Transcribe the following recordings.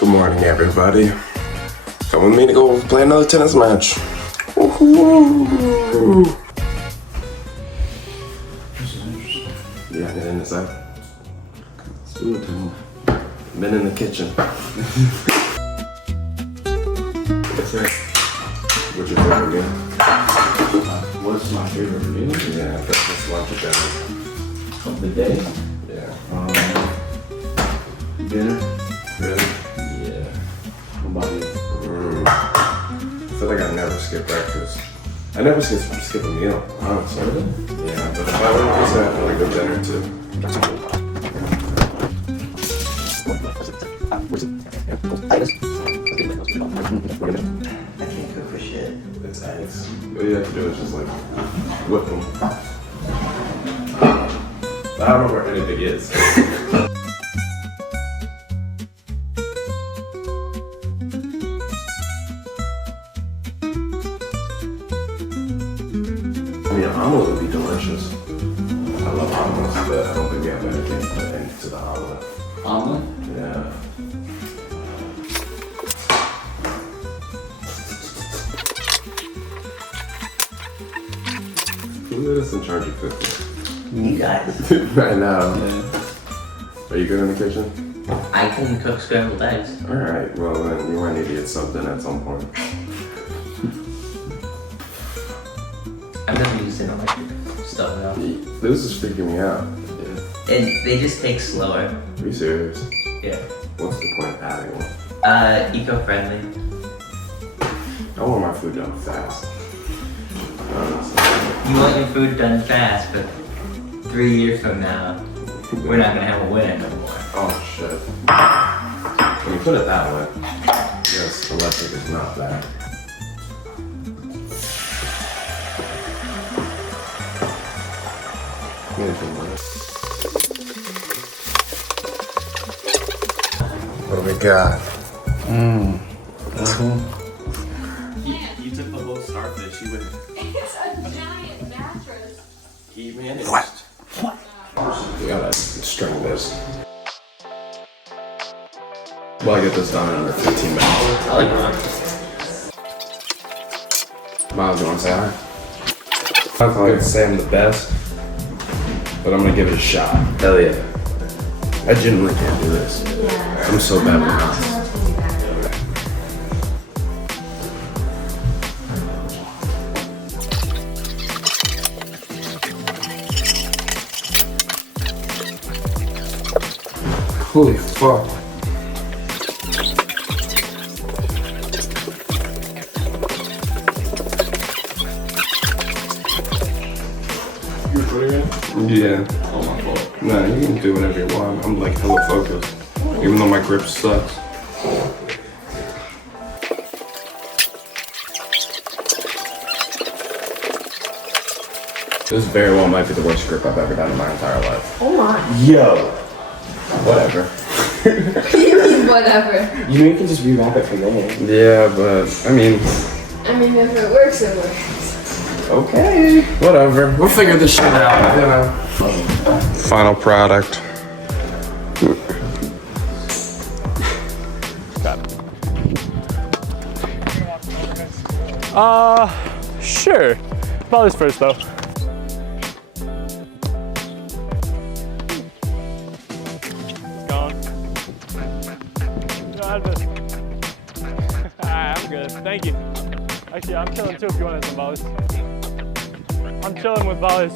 Good morning, everybody. Come with me to go play another tennis match. Woohoo! This is interesting. Yeah, get in the side. Let's do it, then. Been in the kitchen. What's that? What's your favorite meal? What's my favorite meal? Yeah, breakfast, lunch, or dinner. Of the day? Yeah. Dinner? Really? Yeah. What about you? I feel like I never skip breakfast. I never skip a meal, honestly. Yeah, but if I were to say I'd like a dinner too. I can't cook for shit. It's eggs. All you have to do is just like whip them. I don't know where anything is. I mean, an omelet would be delicious. I love omelets, but I don't think we have anything to put into the omelet. Omelet? Yeah. Who is in charge of cooking? You guys. Right now. Yeah. Are you good in the kitchen? I can cook scrambled eggs. Alright, well then you might need to get something at some point. I've never used an electric stove though. This is freaking me out. And they just take slower. Are you serious? Yeah. What's the point of adding one? Eco-friendly. I want my food done fast. Honestly. You want your food done fast, but 3 years from now, we're not gonna have a winner no more. Oh shit. When you put it that way, yes, electric is not bad. What do we got? You took the whole starfish. You would. It's a giant mattress. He managed. What? We gotta string this. Well, I get this done in under 15 minutes. I like mine. Miles, you wanna say hi? I don't like to say I'm the best, but I'm gonna give it a shot. Hell yeah. I genuinely can't do this. Yeah. I'm so bad with mouth. Holy fuck. You recording it? Yeah. Oh my fault. Nah, you can do whatever you want. I'm like hella focused. Even though my grip sucks. This very well might be the worst grip I've ever done in my entire life. Oh my. Yo! Whatever. You mean whatever. You know you can just rewrap it from there. Yeah, but I mean, I mean, if it works, it works. okay. Whatever. We'll figure this shit out, you know. Final product. Sure. Polly's first though. Gone. No, I'm good. Thank you. Actually, I'm chilling too if you want some volleys. I'm chilling with volleys.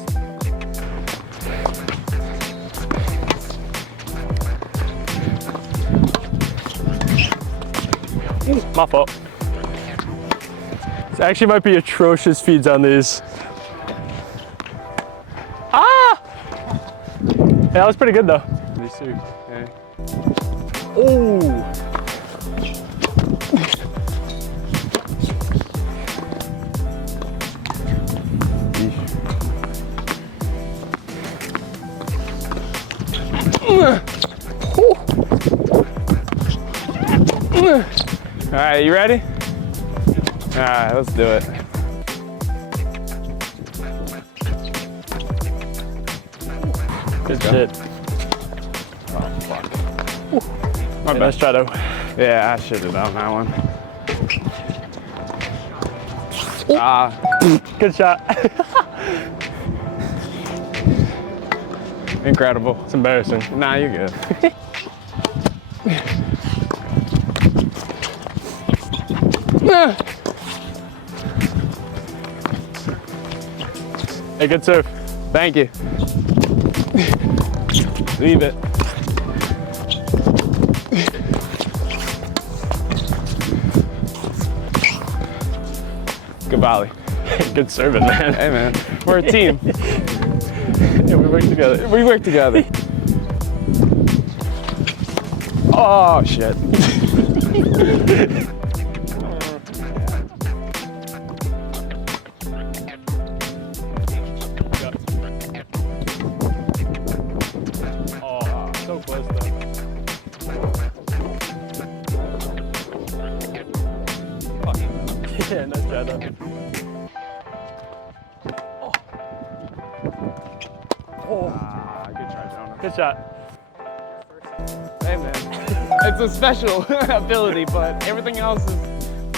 My fault. This actually might be atrocious feeds on these. Ah! Yeah, that was pretty good though. Let me see. Okay. Oh! All right, you ready? All right, let's do it. Good shit. Oh, fuck. My best try though. Yeah, I should have done that one. Good shot. Incredible. It's embarrassing. Nah, you're good. Hey, good serve. Thank you. Leave it. Good volley. Good serving, man. Hey man, we're a team. Yeah, we work together. We work together. Oh shit. Oh, so close though. Yeah, nice try though. Good try, Jonah. Good shot. Hey man, it's a special ability, but everything else is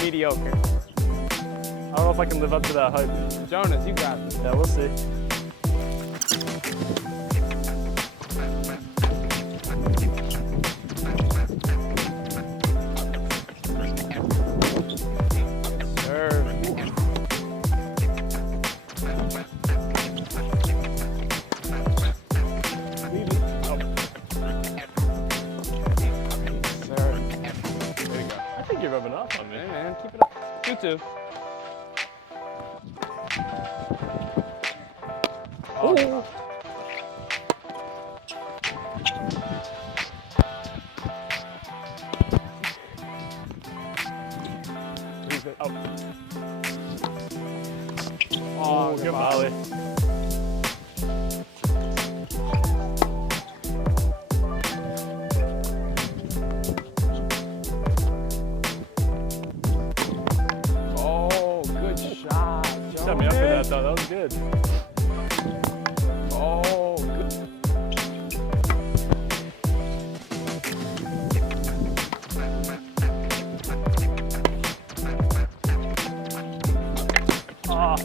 mediocre. I don't know if I can live up to that hype. Jonas, you got this. Yeah, we'll see. Serve. Leave it. Oh, Serve. There you go. I think you're rubbing off on me. Hey man, keep it up. 2-2. Oh. Leave it. Oh, Oh, good volley. Oh, good shot. Set me up for that though. That was good. Oh, good. Ah.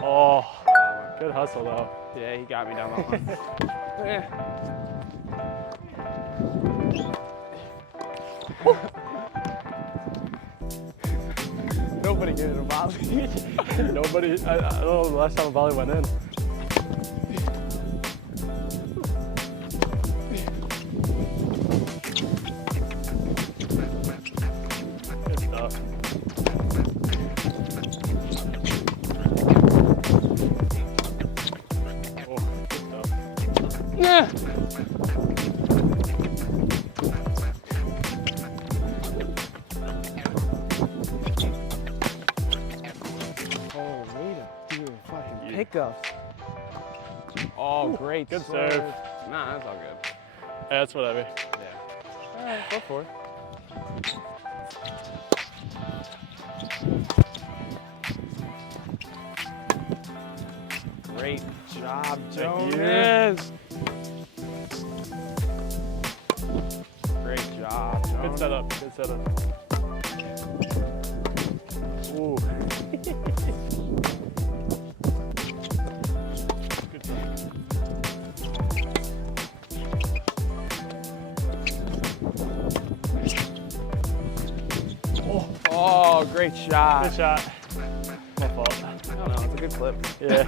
Oh, good hustle though. Yeah, he got me down that one. Yeah. Nobody gave it a volley. Nobody, I don't know the last time a volley went in. Good stuff. Oh, good stuff. Yeah. Oh, way to do fucking pickups. Oh, great. Good serve. Nah, that's all good. Yeah, that's whatever. Yeah. All right, go for it. Great job, Thank you. Jonas. Great job, Jonas. Good setup. Good setup. Ooh. Good job. Oh, great shot. Good shot. My fault. No, it's a good clip. Yeah.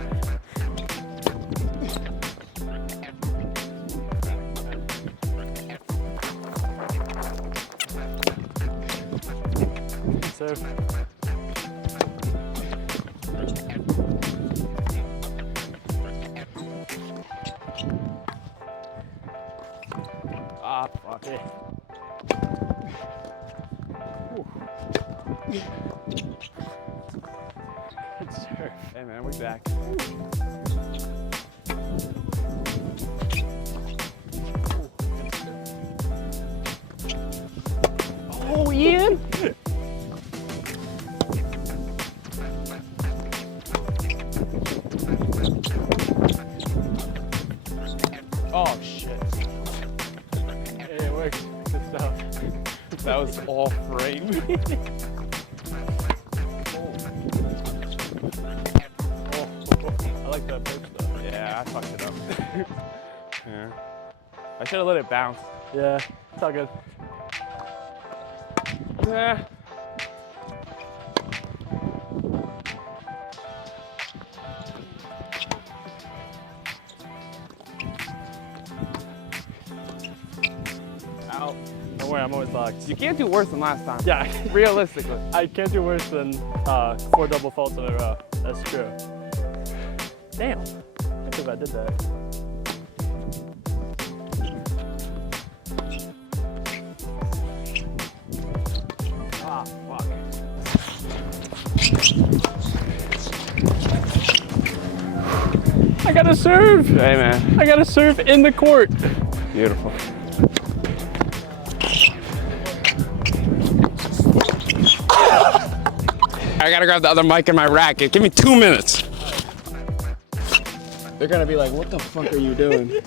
Good serve. Ah, fuck it. Good serve. Hey man, we back. Oh, Ian! Oh, shit. Hey, it worked. Good stuff. That was all frame. I like that approach though. Yeah, I fucked it up. Yeah. I should have let it bounce. Yeah, it's all good. Yeah. Out. Don't worry, I'm always locked. You can't do worse than last time. Yeah, Realistically. I can't do worse than 4 double faults in a row. That's true. Damn. I think if I did that. Ah, fuck. I gotta serve. Hey, man. I gotta serve in the court. Beautiful. I gotta grab the other mic in my racket. Give me 2 minutes. They're gonna be like, what the fuck are you doing?